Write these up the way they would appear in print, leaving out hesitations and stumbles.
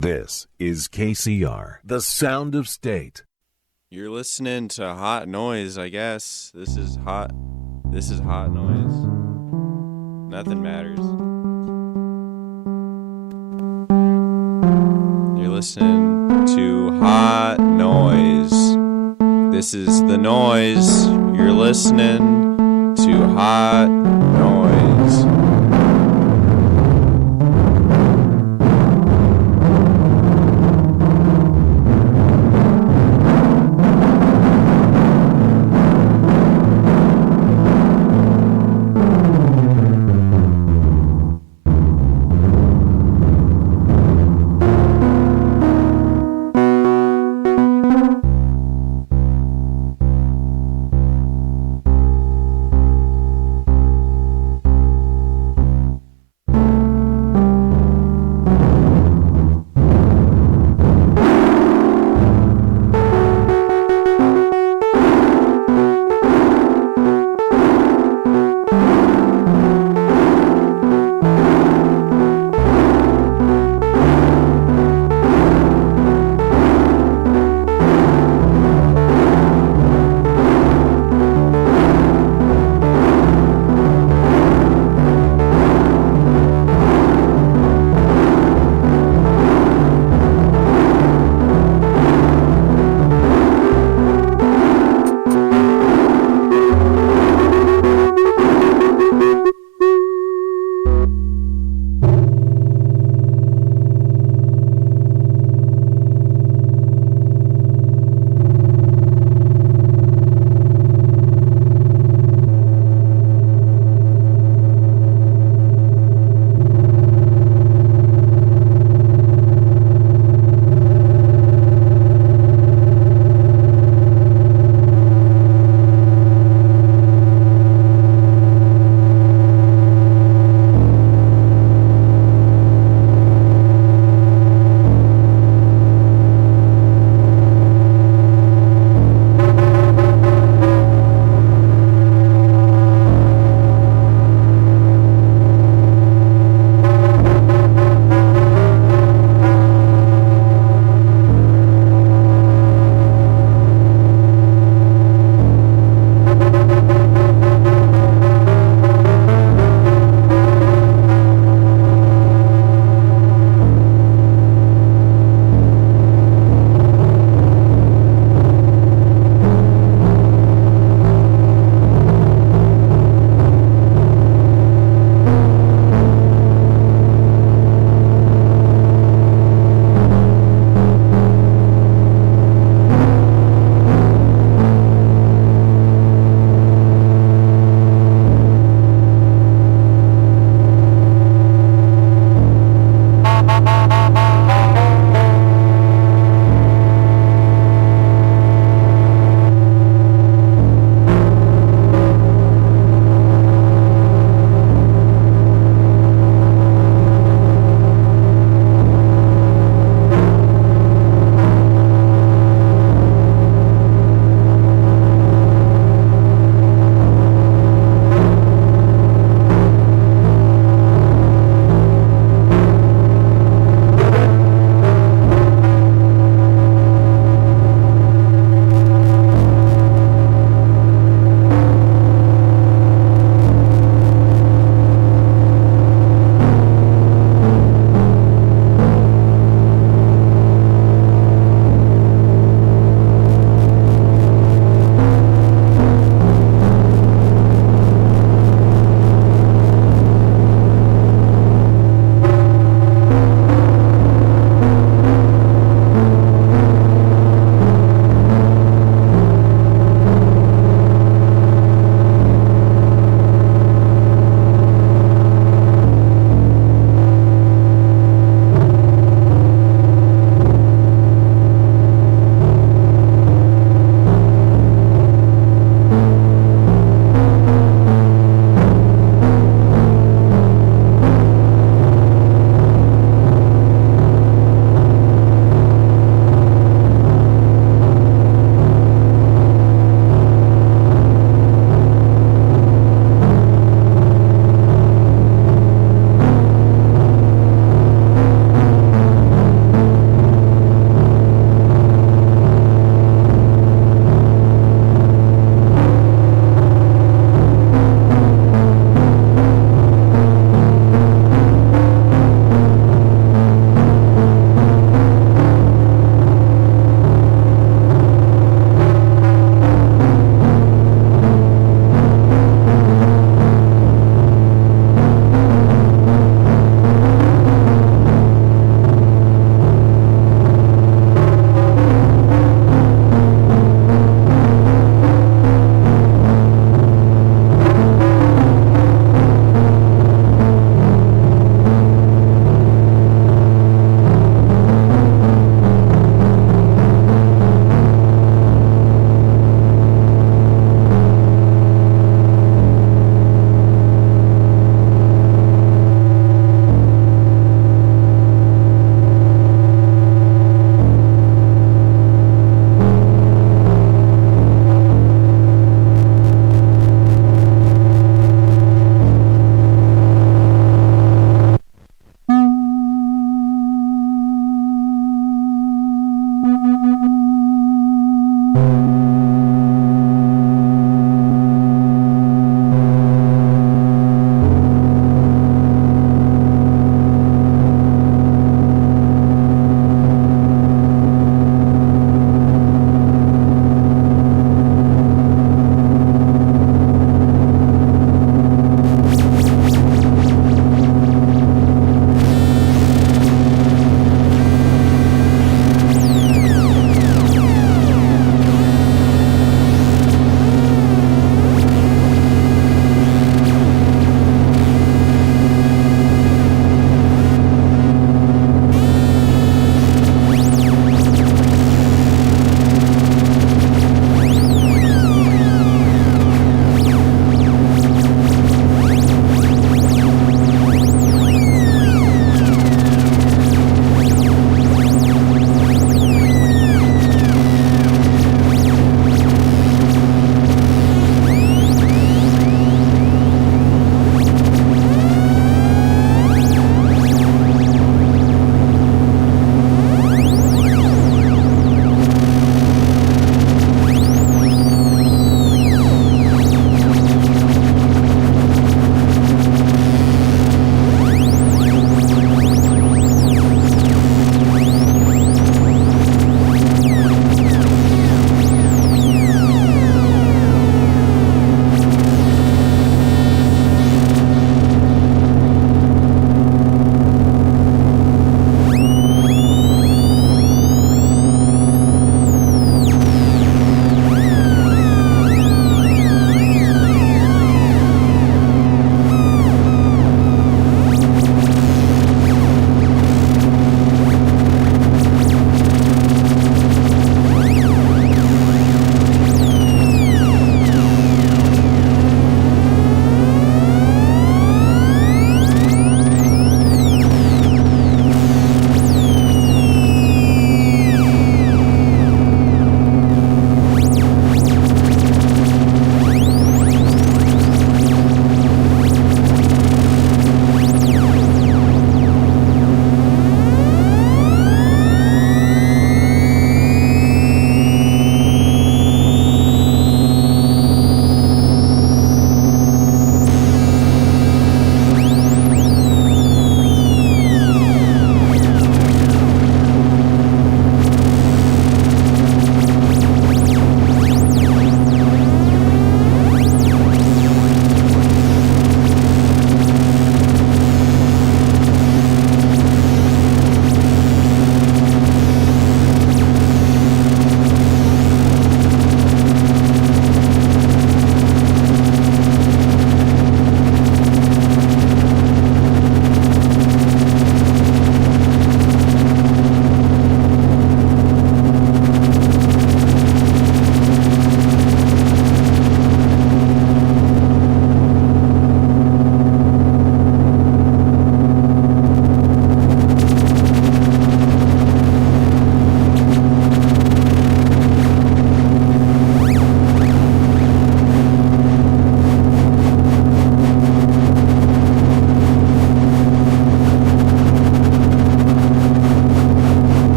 This is KCR, the sound of state. You're listening to Hot Noise, I guess. This is Hot Noise. Nothing matters. You're listening to Hot Noise. This is the noise. You're listening to Hot Noise.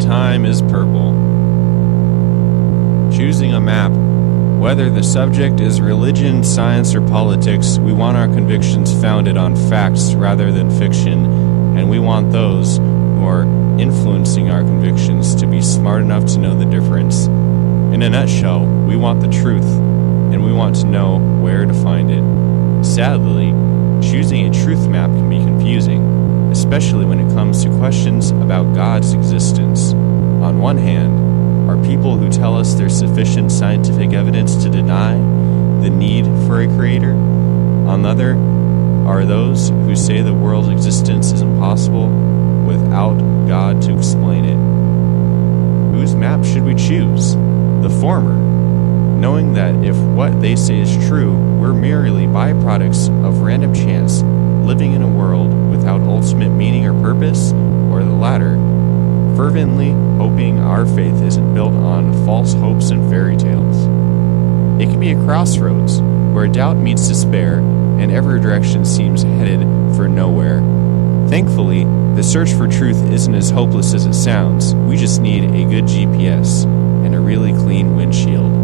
time is purple. Choosing a map. Whether the subject is religion, science, or politics, we want our convictions founded on facts rather than fiction, and we want those who are influencing our convictions to be smart enough to know the difference. In a nutshell, we want the truth, and we want to know where to find it. Sadly, choosing a truth map can be confusing, especially when it comes to questions about God's existence. On one hand, are people who tell us there's sufficient scientific evidence to deny the need for a creator. On the other are those who say the world's existence is impossible without God to explain it. Whose map should we choose? The former, knowing that if what they say is true, we're merely byproducts of random chance, living in a world without ultimate meaning or purpose, or the latter, fervently hoping our faith isn't built on false hopes and fairy tales. It can be a crossroads where doubt meets despair and every direction seems headed for nowhere. Thankfully, the search for truth isn't as hopeless as it sounds. We just need a good GPS and a really clean windshield.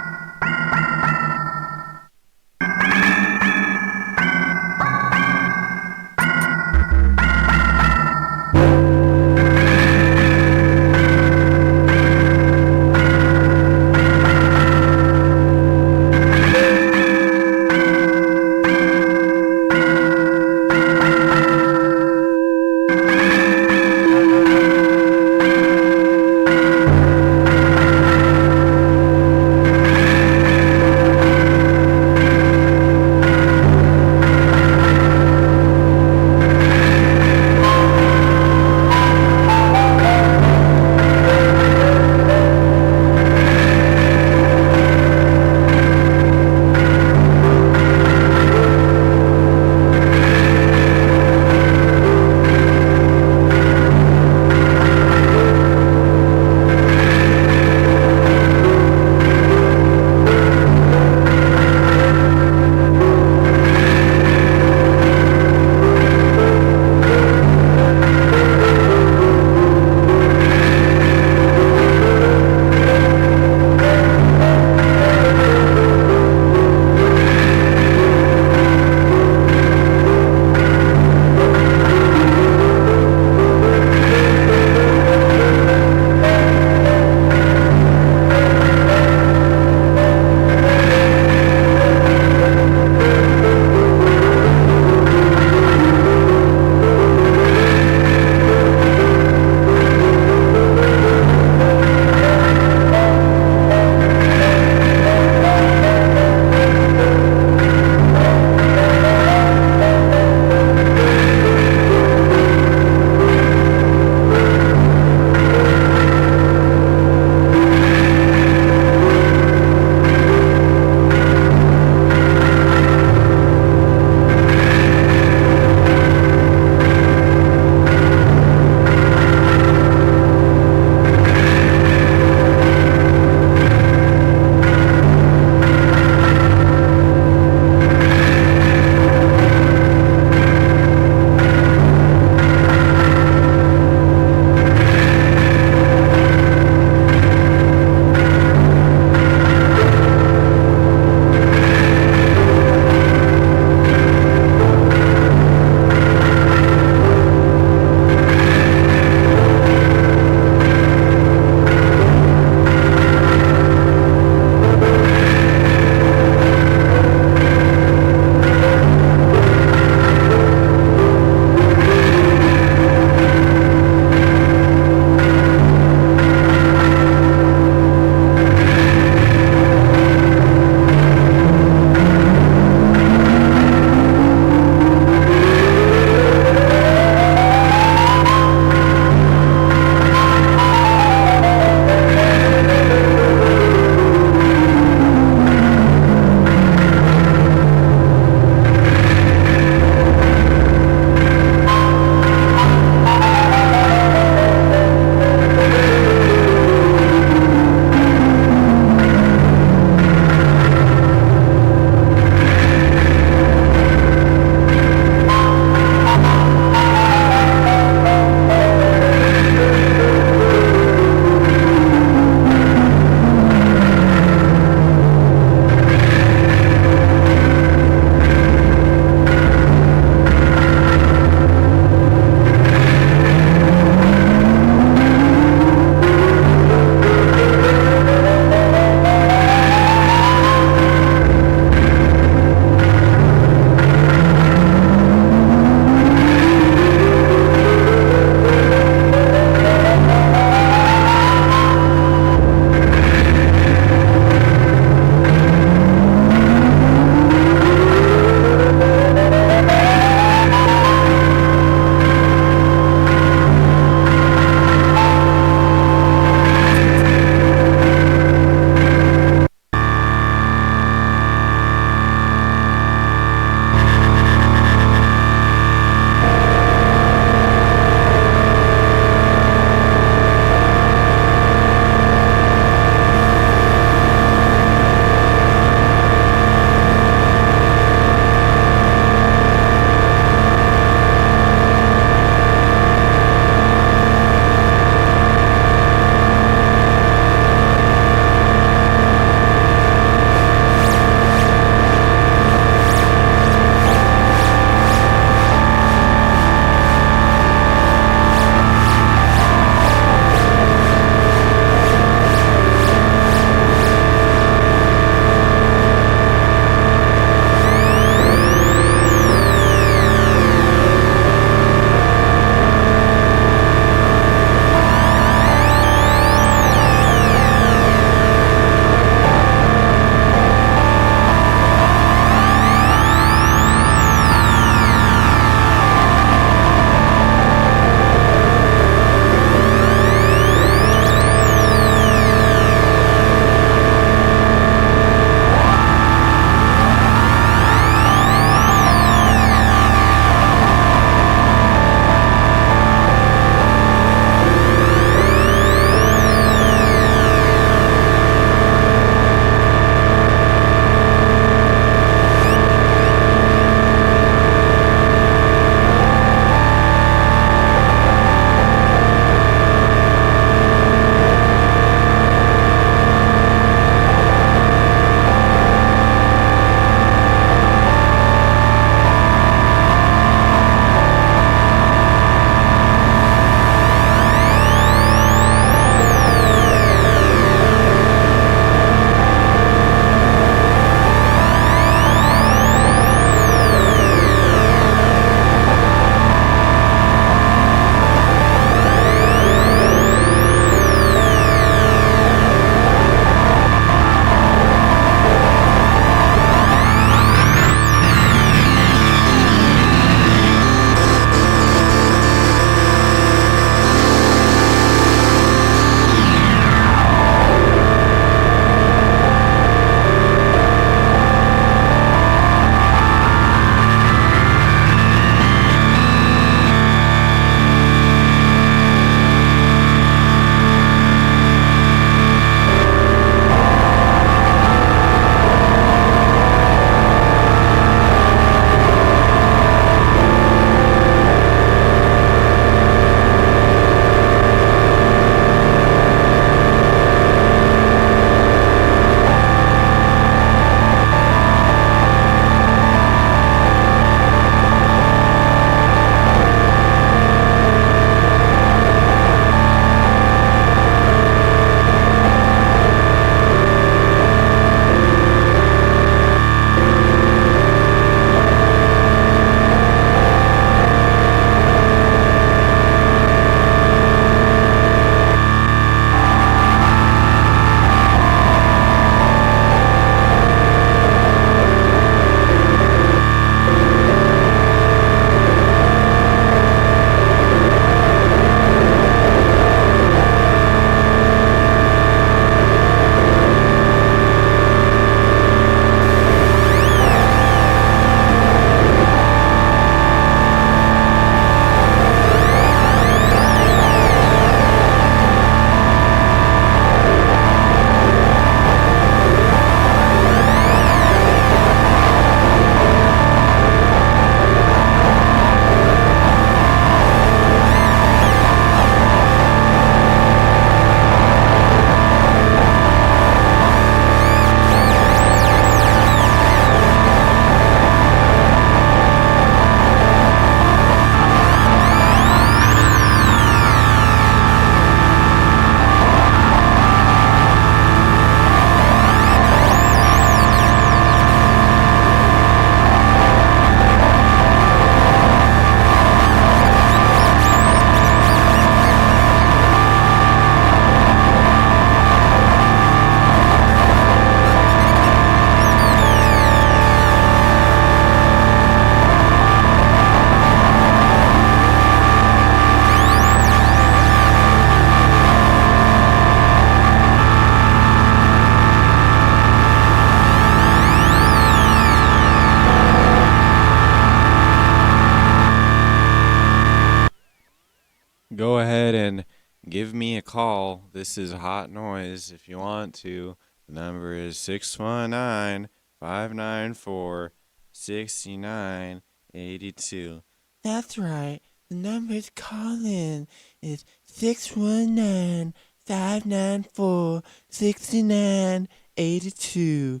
call. This is Hot Noise. If you want to, the number is 619-594-6982. That's right. The number to call in is 619-594-6982.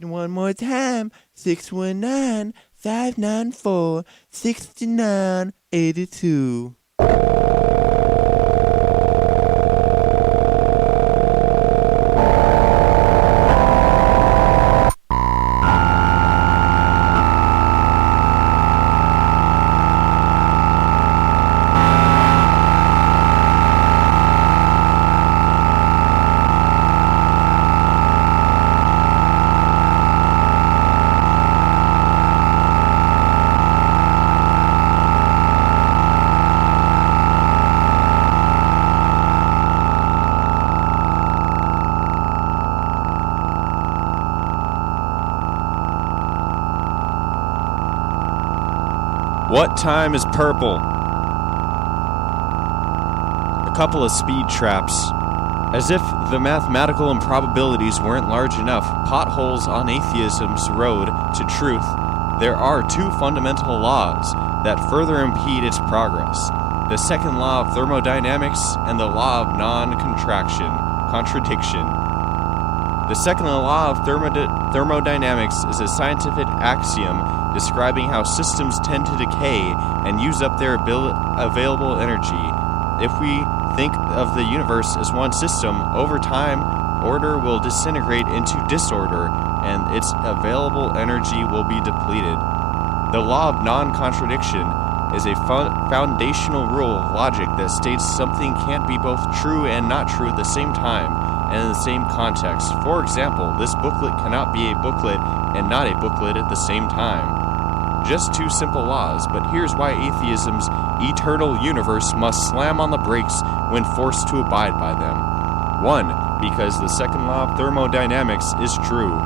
One more time, 619-594-6982. What time is purple? A couple of speed traps. As if the mathematical improbabilities weren't large enough, potholes on atheism's road to truth, there are two fundamental laws that further impede its progress. The second law of thermodynamics and the law of contradiction. The second law of thermodynamics is a scientific axiom describing how systems tend to decay and use up their available energy. If we think of the universe as one system, over time, order will disintegrate into disorder, and its available energy will be depleted. The law of non-contradiction is a foundational rule of logic that states something can't be both true and not true at the same time and in the same context. For example, this booklet cannot be a booklet and not a booklet at the same time. Just two simple laws, but here's why atheism's eternal universe must slam on the brakes when forced to abide by them. 1. Because the second law of thermodynamics is true.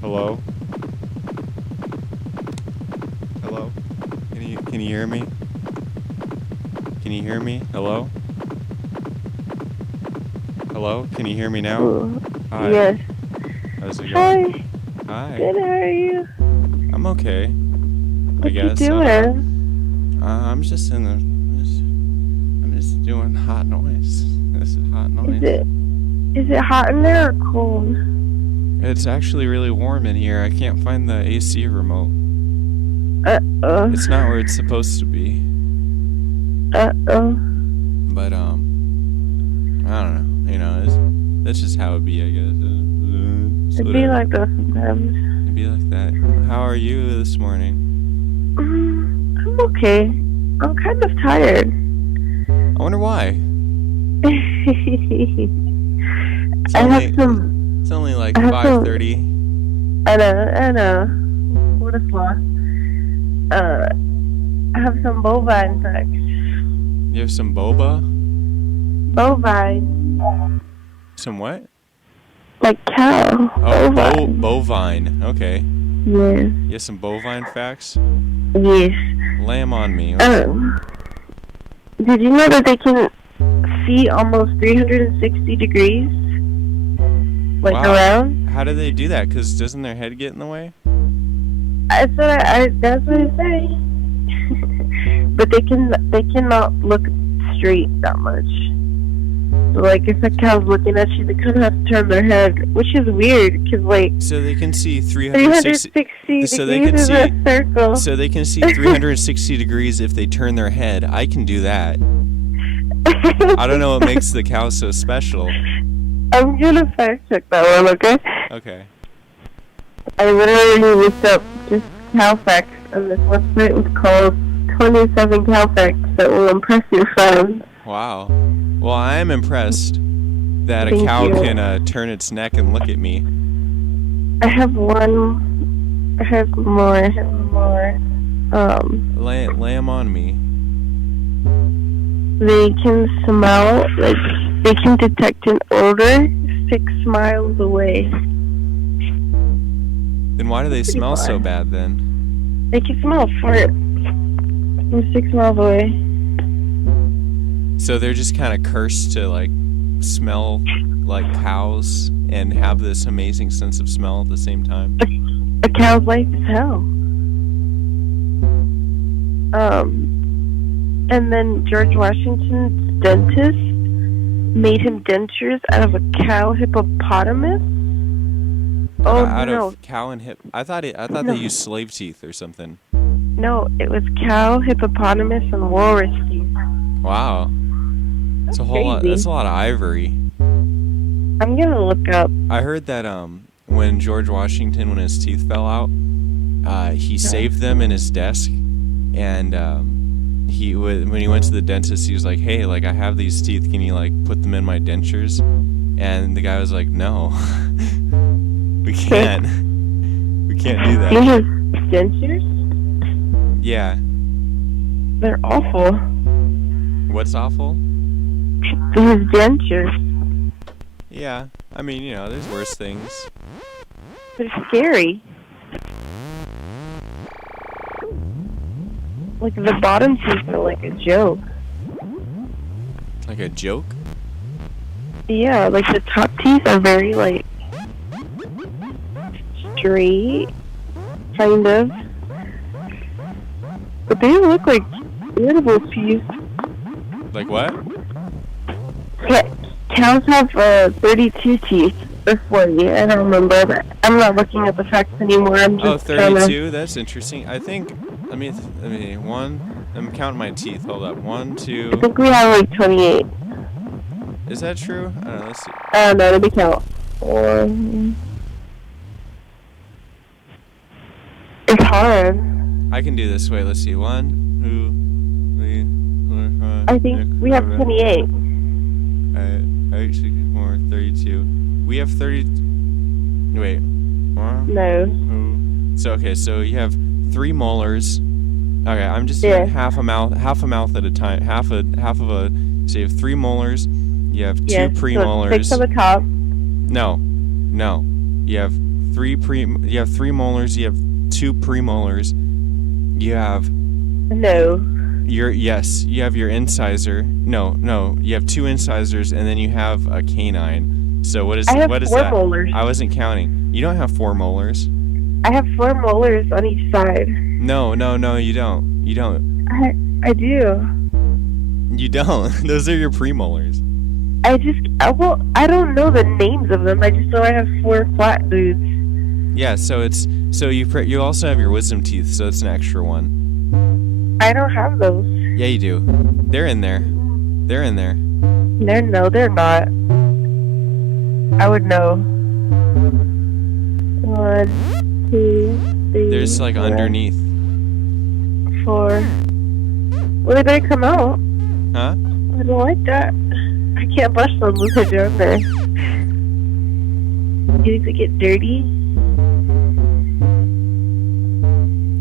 Hello? Hello? Can you hear me? Can you hear me? Hello? Hello? Can you hear me now? Ooh. Hi. Yes. How's it going? Hi. Hi. Good, how are you? I'm okay. What I guess. you doing? I'm just in the. I'm just doing hot noise. This is hot noise. Is it hot in there or cold? It's actually really warm in here. I can't find the AC remote. Uh-oh. It's not where it's supposed to be. Uh-oh. But I don't know. You know, that's just how it be, I guess. It'd be like that sometimes. It'd be like that. How are you this morning? I'm okay. I'm kind of tired. I wonder why. It's only like 5:30. I know. What a sloth. I have some bovine facts. You have some boba? Bovine. Some what? Like cow. Oh, bovine. bovine. Okay. Yes. You have some bovine facts? Yes. Lay 'em on me. Did you know that they can see almost 360 degrees? Like Wow. around? How do they do that? 'Cause doesn't their head get in the way? That's what I say. But they cannot look straight that much. So like if a cow's looking at you, they kind of have to turn their head, which is weird, cause like So they can see 360 so they can degrees see in a circle. So they can see 360 degrees if they turn their head. I can do that. I don't know what makes the cow so special. I'm gonna fact check that one, okay? Okay. I literally looked up just cow facts, and this website was called 27 Cow Facts that will impress your friends. Wow. Well, I am impressed that a Thank cow you. can turn its neck and look at me. I have one. I have more. Lay 'em on me. They can smell, like, they can detect an odor 6 miles away. Then why do they Pretty smell so far. bad then? They can smell a fart from 6 miles away. So they're just kind of cursed to like smell like cows and have this amazing sense of smell at the same time. A cow's life is hell. And then George Washington's dentist made him dentures out of a cow hippopotamus. Oh Out no, of cow and hip. I thought No. they used slave teeth or something. no, it was cow, hippopotamus, and walrus teeth. Wow. That's a whole lot. crazy. That's a lot of ivory. I'm gonna look up. I heard that when George Washington, when his teeth fell out, he saved them in his desk, and when he went to the dentist, he was like, "Hey, like I have these teeth. Can you like put them in my dentures?" And the guy was like, "No, we can't. We can't do You that." have dentures? Yeah. They're awful. What's awful? His dentures. Yeah. I mean, you know, there's worse things. They're scary. Like the bottom teeth are like a joke. Like a joke? Yeah, like the top teeth are very like straight, kind of. But they look like edible teeth. Like what? Cows have 32 teeth or 40. I don't remember, but I'm not looking at the facts anymore. I'm just 32? That's interesting. I think, let me, I'm counting my teeth. Hold up. 1, 2. I think we have like 28. Is that true? I don't know. Let's see. No, let me count. It's hard. I can do this. Wait, let's see. 1, 2, 3, 4, 5. I think we have 28. 8, 6, 4, 32. We have 30. Wait. 1, No. 2. So okay, so you have 3 molars. Okay, I'm just doing half a mouth at a time. Half of a. So you have 3 molars. You have 2 premolars. So 6 on the top. No. You have You have 3 molars. You have 2 premolars. You have No. You have your incisor. No, you have 2 incisors, and then you have a canine. So what is I have what is 4 that? molars. I wasn't counting. You don't have 4 molars. I have 4 molars on each side. No, you don't. You don't. I do. You don't. Those are your premolars. I don't know the names of them. I just know I have 4 flat dudes. Yeah, you also have your wisdom teeth, so it's an extra one. I don't have those. Yeah, you do. They're in there. They're in there. They're not. I would know. 1, 2, 3. There's like underneath. 4. Well, they better come out. Huh? I don't like that. I can't brush them when they're down there. You think they get dirty?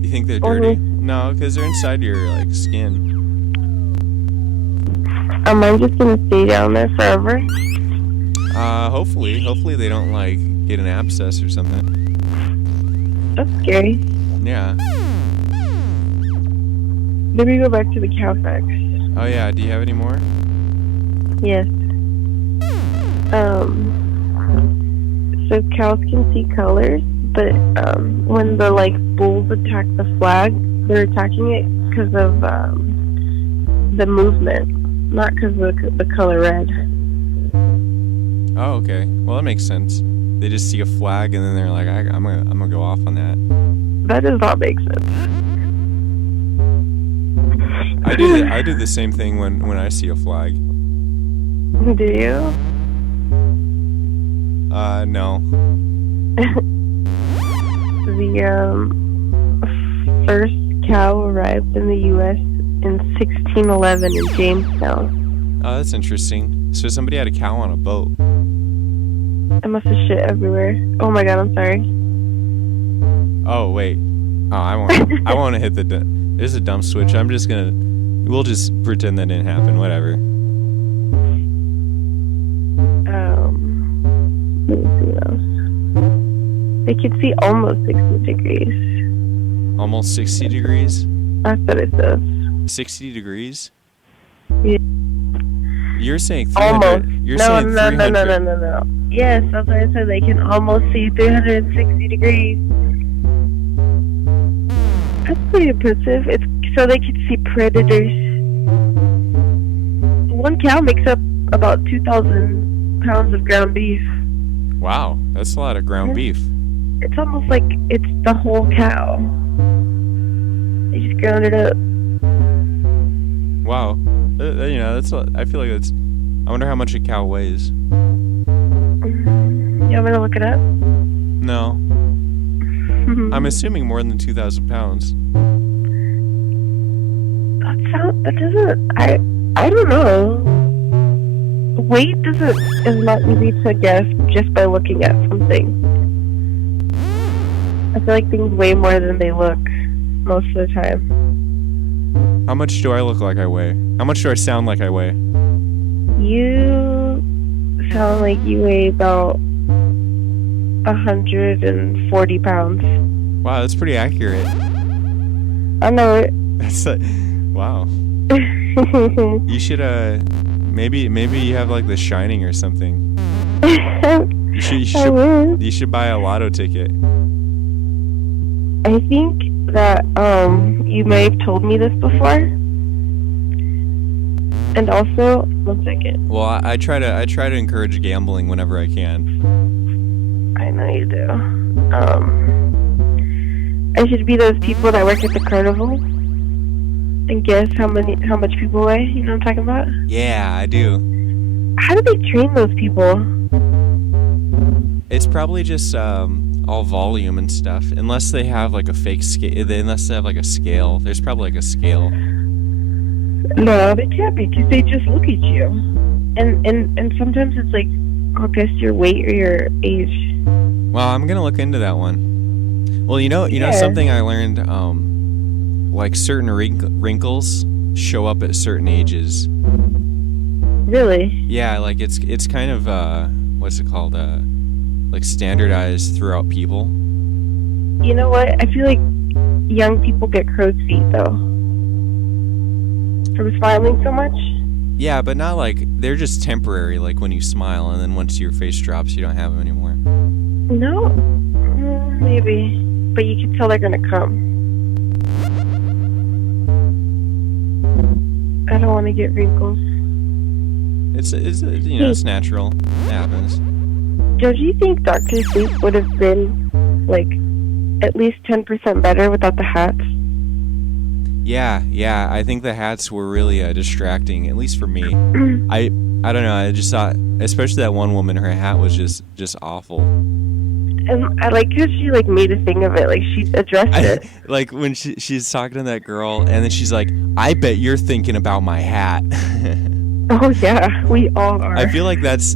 You think they're dirty? No, because they're inside your like skin. Am I just gonna stay down there forever? Hopefully they don't like get an abscess or something. That's scary. Yeah. Maybe go back to the cow facts. Oh yeah. Do you have any more? Yes. So cows can see colors, but when the like bulls attack the flag, they're attacking it because of the movement, not because of the color red. Oh, okay. Well, that makes sense. They just see a flag and then they're like, I'm gonna go off on that. That does not make sense. I do the same thing when I see a flag. Do you? No. The first cow arrived in the U.S. in 1611 in Jamestown. Oh, that's interesting. So somebody had a cow on a boat. I must have shit everywhere. Oh my god, I'm sorry. Oh wait. Oh, I won't hit the. There's a dump switch. We'll just pretend that didn't happen. Whatever. Let me see what else. They could see almost 60 degrees. Almost 60 degrees? That's what it says. 60 degrees? Yeah. You're saying 300. Almost. You're no, saying 300. No. Yes, that's what I said. They can almost see 360 degrees. That's pretty impressive. It's so they can see predators. One cow makes up about 2,000 pounds of ground beef. Wow, that's a lot of ground beef. It's almost like it's the whole cow. They just ground it up. Wow. That's. I feel like that's. I wonder how much a cow weighs. You want me to look it up? No. I'm assuming more than 2,000 pounds. That doesn't. I don't know. Weight is not easy to guess just by looking at something. I feel like things weigh more than they look most of the time. How much do I look like I weigh? How much do I sound like I weigh? You sound like you weigh about 140 pounds. Wow, that's pretty accurate. I know it. That's like, wow. You should maybe you have like The Shining or something. You should buy a lotto ticket. I think that you may have told me this before. And also, one second. Well, I try to encourage gambling whenever I can. I know you do. I should be those people that work at the carnival and guess how much people weigh. You know what I'm talking about? Yeah, I do. How do they train those people? It's probably just all volume and stuff. Unless they have like a fake scale. Unless they have like a scale. There's probably like a scale. No, they can't be because they just look at you. And sometimes it's like, I'll guess your weight or your age. Well, I'm gonna look into that one. Well, you know something I learned. Like certain wrinkles show up at certain ages. Really? Yeah, like it's kind of what's it called? like standardized throughout people. You know what? I feel like young people get crow's feet though, from smiling so much. Yeah, but not like they're just temporary. Like when you smile, and then once your face drops, you don't have them anymore. No, maybe, but you can tell they're gonna come. I don't want to get wrinkles. It's you know, it's natural. It happens. Joe, do you think Dr. Sleep would have been like at least 10% better without the hats? Yeah. I think the hats were really distracting, at least for me. I don't know. I just thought, especially that one woman, her hat was just awful. And I like how she like made a thing of it, like she addressed it. Like when she's talking to that girl, and then she's like, "I bet you're thinking about my hat." Oh yeah, we all are. I feel like that's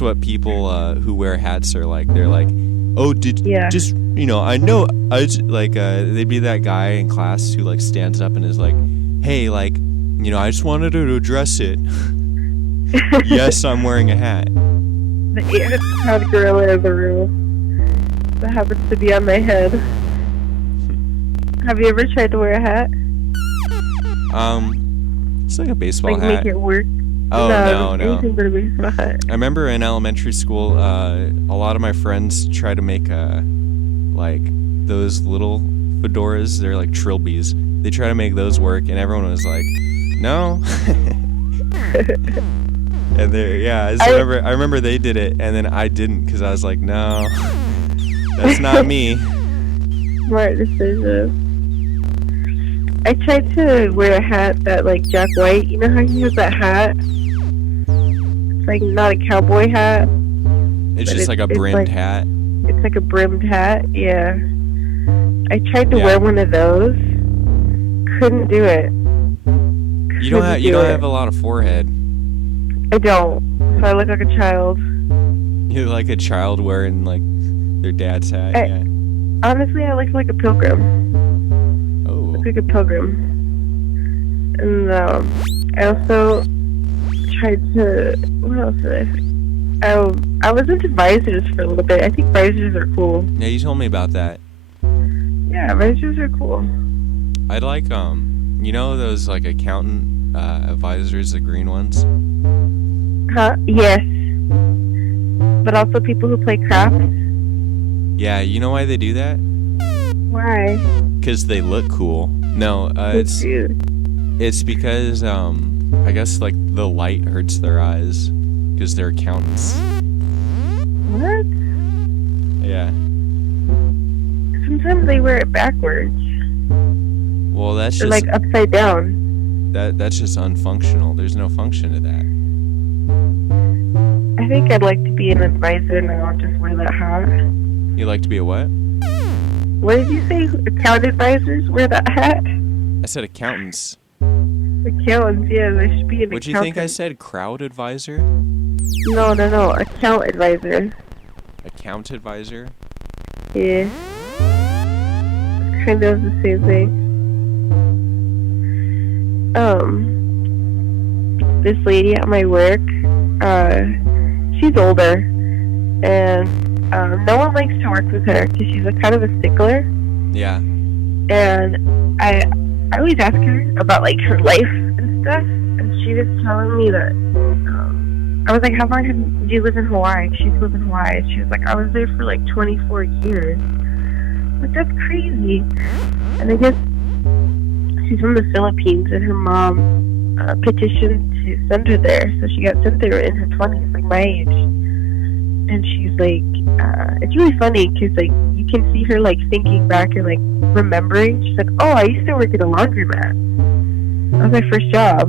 what people who wear hats are like. They're like, "Oh, just you know, I know like they'd be that guy in class who like stands up and is like, "Hey, like, you know, I just wanted to address it." Yes, I'm wearing a hat. The 800-pound gorilla in the room that happens to be on my head. Have you ever tried to wear a hat? It's like a baseball like hat. Make it work? Oh, no. Anything but a baseball hat. I remember in elementary school, a lot of my friends try to make like those little fedoras. They're like trilbies. They try to make those work, and everyone was like, "No." And I remember they did it, and then I didn't because I was like, "No, that's not me." Smart decision. I tried to wear a hat that like Jack White. You know how he has that hat? It's like not a cowboy hat. It's just like a brimmed hat. It's like a brimmed hat. Yeah. I tried to wear one of those. Couldn't do it. You don't have a lot of forehead. I don't. So I look like a child. You're like a child wearing like their dad's hat. Yeah. Honestly, I look like a pilgrim. Oh. Look like a pilgrim. And I also tried to. What else did I think? I was into visors for a little bit. I think visors are cool. Yeah, you told me about that. Yeah, visors are cool. I'd like you know those like accountant visors, the green ones. Huh? Yes. But also people who play craps. Yeah, you know why they do that? Why? Because they look cool. No, it's because I guess like the light hurts their eyes because they're accountants. What? Yeah. Sometimes they wear it backwards. Well, that's or just like upside down. That's just unfunctional. There's no function to that. I think I'd like to be an advisor now. Just wear that hat. You'd like to be a what? What did you say? Account advisors wear that hat? I said accountants. Accountants, yeah, they should be an What'd you think I said? Crowd advisor? No. Account advisor. Account advisor? Yeah. It's kind of the same thing. This lady at my work, she's older, and no one likes to work with her because she's a kind of a stickler. Yeah. And I always ask her about like her life and stuff, and she was telling me that I was like, how long did you live in Hawaii? She's lived in Hawaii. She was like, I was there for like 24 years. Like, that's crazy. And I guess she's from the Philippines, and her mom petitioned to send her there, so she got sent there in her 20s, like my age. And she's like, it's really funny because like you can see her like thinking back and like remembering. She's like, oh, I used to work at a laundromat. That was my first job.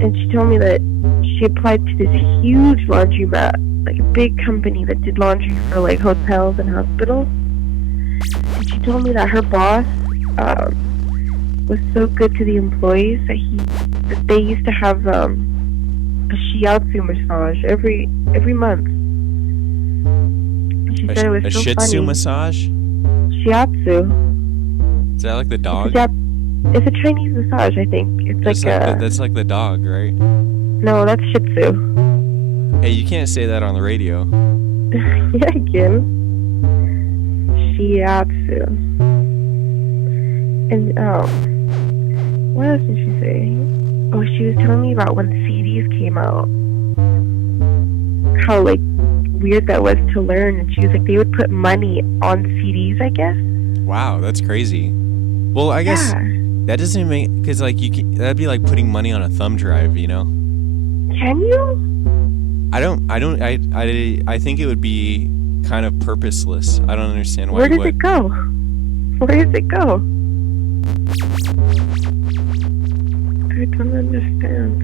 And she told me that she applied to this huge laundromat, like a big company that did laundry for like hotels and hospitals. And she told me that her boss was so good to the employees that they used to have a shiatsu massage every month. And she said it was so shih tzu funny. massage? Shiatsu. Is that like the dog? It's a Chinese massage, I think. It's that's like the dog, right? No, that's Shih Tzu. Hey, you can't say that on the radio. Yeah, I can. Shiatsu. And, what else did she say? Oh, she was telling me about when CDs came out. How, like, weird that was to learn. And she was like, they would put money on CDs, I guess. Wow, that's crazy. Well, I guess that doesn't make... Because, like, that'd be like putting money on a thumb drive, you know? Can you? I think it would be kind of purposeless. I don't understand why Where you does would. it go? Where does it go? I don't understand.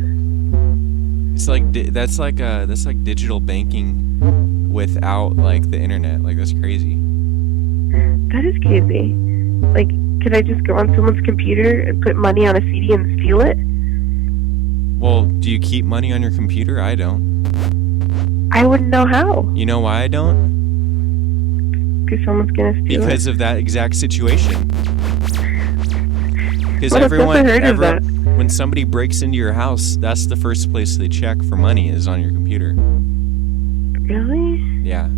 It's like that's like digital banking without like the internet. Like that's crazy. That is crazy. Like, could I just go on someone's computer and put money on a CD and steal it? Well, do you keep money on your computer? I don't. I wouldn't know how. You know why I don't? Because someone's gonna steal it. Because of that exact situation. Because Well, I've never heard of that. when somebody breaks into your house, that's the first place they check for money is on your computer. Really? Yeah.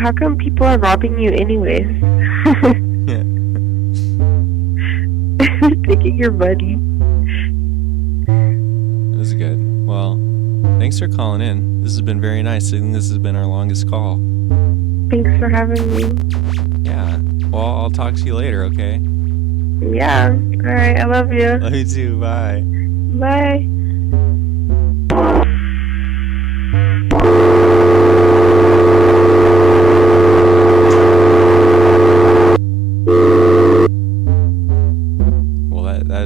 How come people are robbing you anyways? Taking your money. That was good. Well, thanks for calling in. This has been very nice. I think this has been our longest call. Thanks for having me. Yeah. Well, I'll talk to you later, okay? Yeah. Alright, I love you. Love you too. Bye. Bye.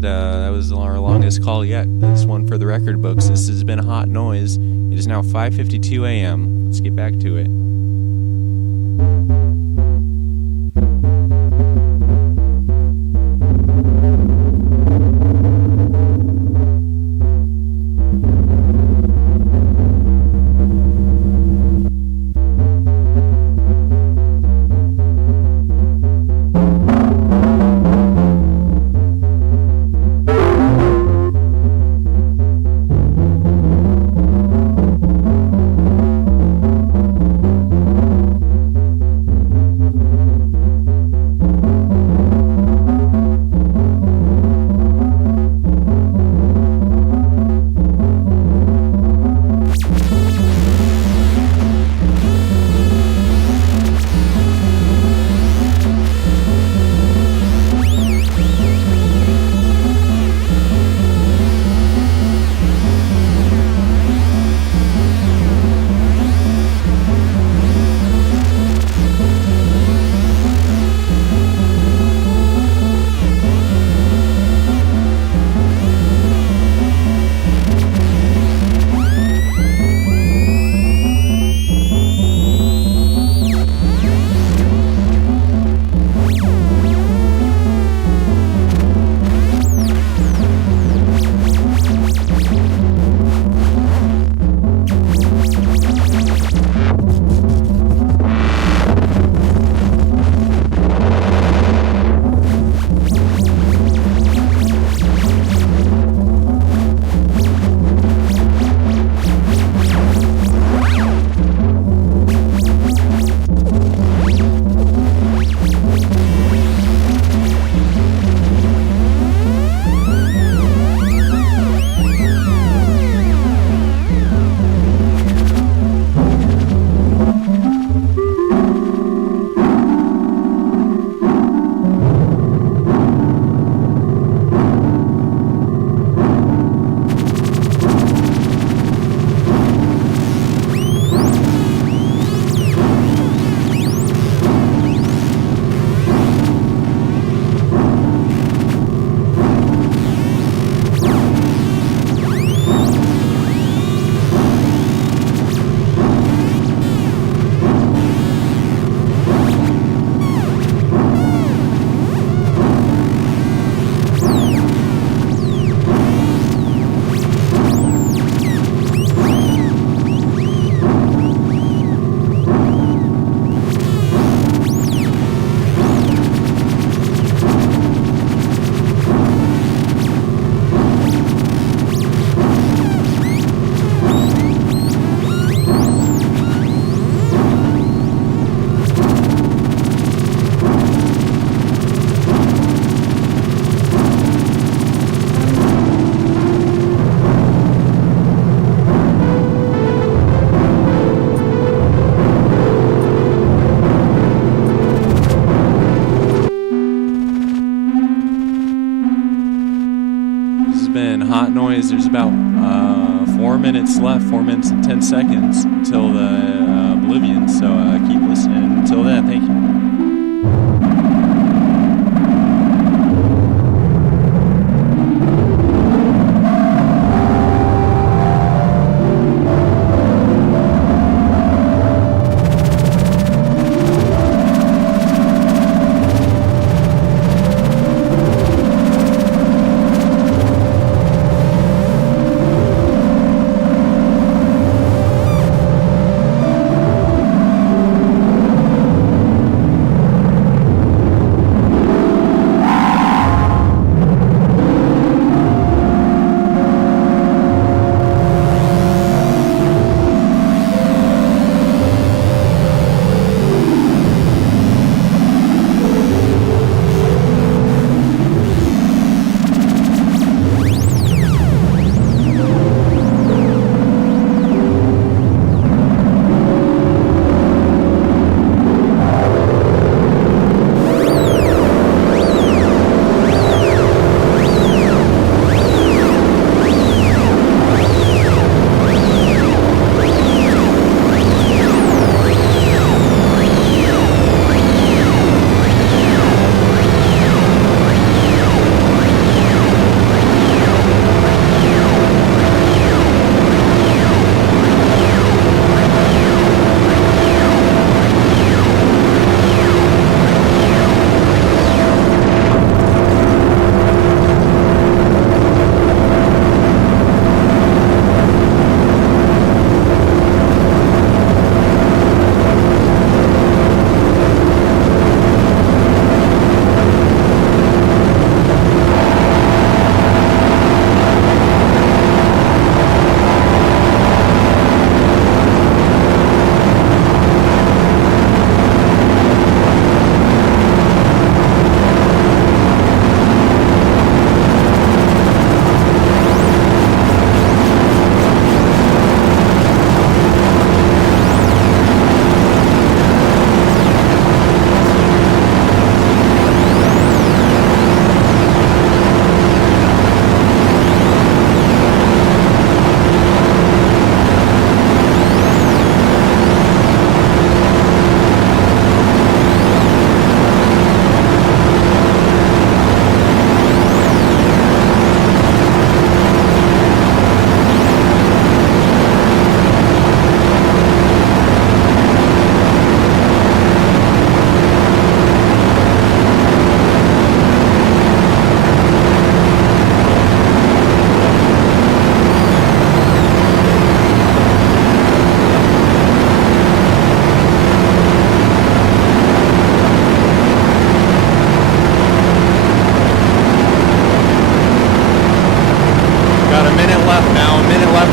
That was our longest call yet. This one for the record books. This has been Hot Noise. It is now 5:52 a.m. Let's get back to it. Noise. There's about 4 minutes left, 4 minutes and 10 seconds until the Oblivion. So keep listening. Until then, thank you.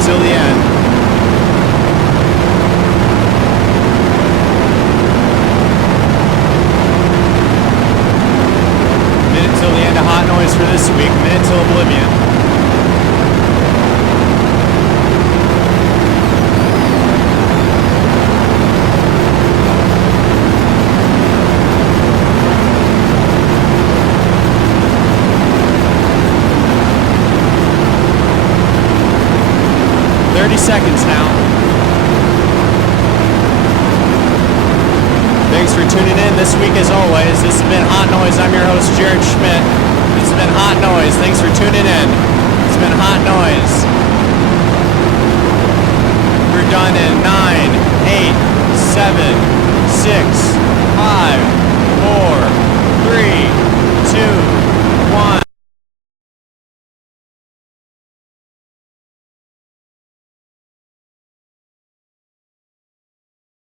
Till the end. Minute till the end of Hot Noise for this week. Minute till Oblivion. Seconds now. Thanks for tuning in this week as always. This has been Hot Noise. I'm your host, Jarrett Schmidt. This has been Hot Noise. Thanks for tuning in. It's been Hot Noise. We're done in 9, 8, 7, 6, 5,